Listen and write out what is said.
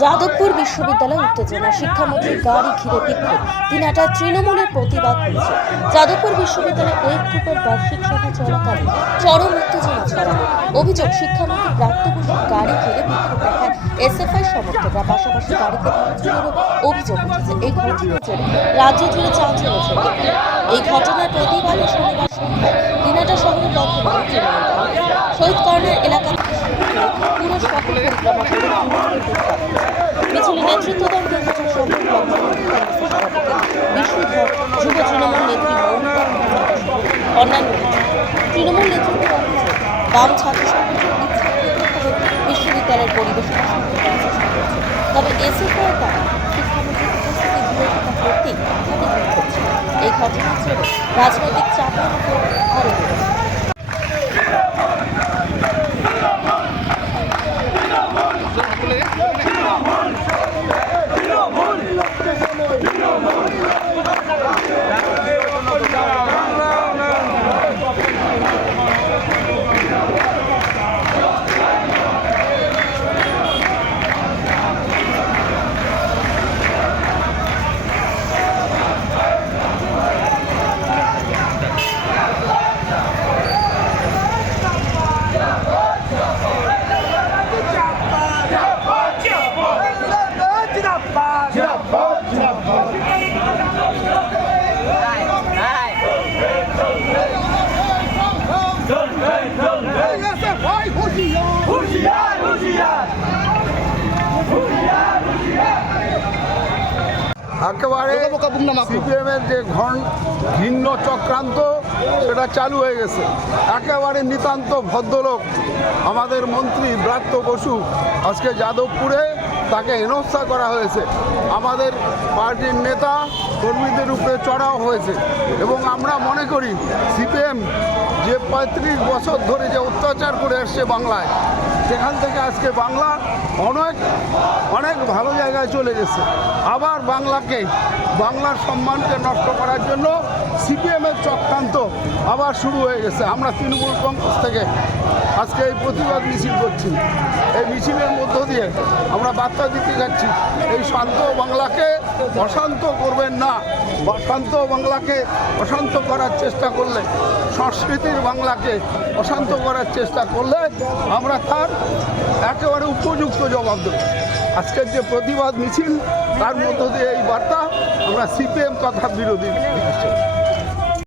যাদবপুর বিশ্ববিদ্যালয় উত্তেজনা শিক্ষামন্ত্রীর গাড়ি ঘিরে বিক্ষোভ। দিনাটা তৃণমূলের প্রতিবাদ হয়েছে যাদবপুর বিশ্ববিদ্যালয় ওয়েব গ্রুপের বার্ষিক সভা চলাকালীন চরম উত্তেজনা ছড়ানো অভিযোগ, শিক্ষামন্ত্রী প্রাপ্ত গাড়ি ঘিরে বিক্ষোভ দেখায়। এসএফআই সমর্থকরা পাশাপাশি গাড়িতে ভাঙচুরেরও অভিযোগ উঠেছে। এই ঘটনার জেরে রাজ্য জুড়ে চাঞ্চল্য ছড়িয়েছে এই ঘটনার প্রতিবাদে শনিবার সন্ধ্যায় দিনাটা শহরে দখল করে তৃণমূল শহীদ কর্নার এলাকা থেকে শুরু করে পুরো শহর পরিক্রমা করে তৃণমূলের বিক্ষোভ মিছিলে নেতৃত্ব দেন দুর্গাচক শহর ব্লক তৃণমূল কংগ্রেসের সভাপতি বিষ্ণুধর যুব তৃণমূল নেত্রী মৌমিতা মহান্ত সহ অন্যান্য তৃণমূল নেতৃত্ব বাম ছাত্র বিশ্ববিদ্যালয়ের করছে তবে এসএফআই দ্বারা শিক্ষামন্ত্রীর উপস্থিতি বিরোধিতা করতেই তাদের এই ঘটনার জেরে রাজনৈতিক চাপের উপর একেবারে সিপিএম এর যে ঘন ভিন্ন চক্রান্ত সেটা চালু হয়ে গেছে। একেবারে নিতান্ত ভদ্রলোক আমাদের মন্ত্রী ব্রাত্য বসু আজকে যাদবপুরে তাকে হেনস্থা করা হয়েছে। আমাদের পার্টির নেতা কর্মীদের উপরে চড়াও হয়েছে এবং আমরা মনে করি সিপিএম যে পঁয়ত্রিশ বছর ধরে যে অত্যাচার করে আসছে বাংলায়, সেখান থেকে আজকে বাংলা অনেক অনেক ভালো জায়গায় চলে গেছে। আবার বাংলাকে, বাংলার সম্মানকে নষ্ট করার জন্য সিপিএমের চক্রান্ত আবার শুরু হয়ে গেছে। আমরা তৃণমূল কংগ্রেস থেকে আজকে এই প্রতিবাদ মিছিল করছি। এই মিছিলের মধ্য দিয়ে আমরা বার্তা দিতে যাচ্ছি, এই শান্ত বাংলাকে অশান্ত করবেন না। শান্ত বাংলাকে অশান্ত করার চেষ্টা করলে, সংস্কৃতির বাংলাকে অশান্ত করার চেষ্টা করলে আমরা তার একেবারে উপযুক্ত জবাব দেব। আজকের যে প্রতিবাদ মিছিল, তার মধ্য দিয়ে এই বার্তা আমরা সিপিএম তথা বিরোধী দিচ্ছি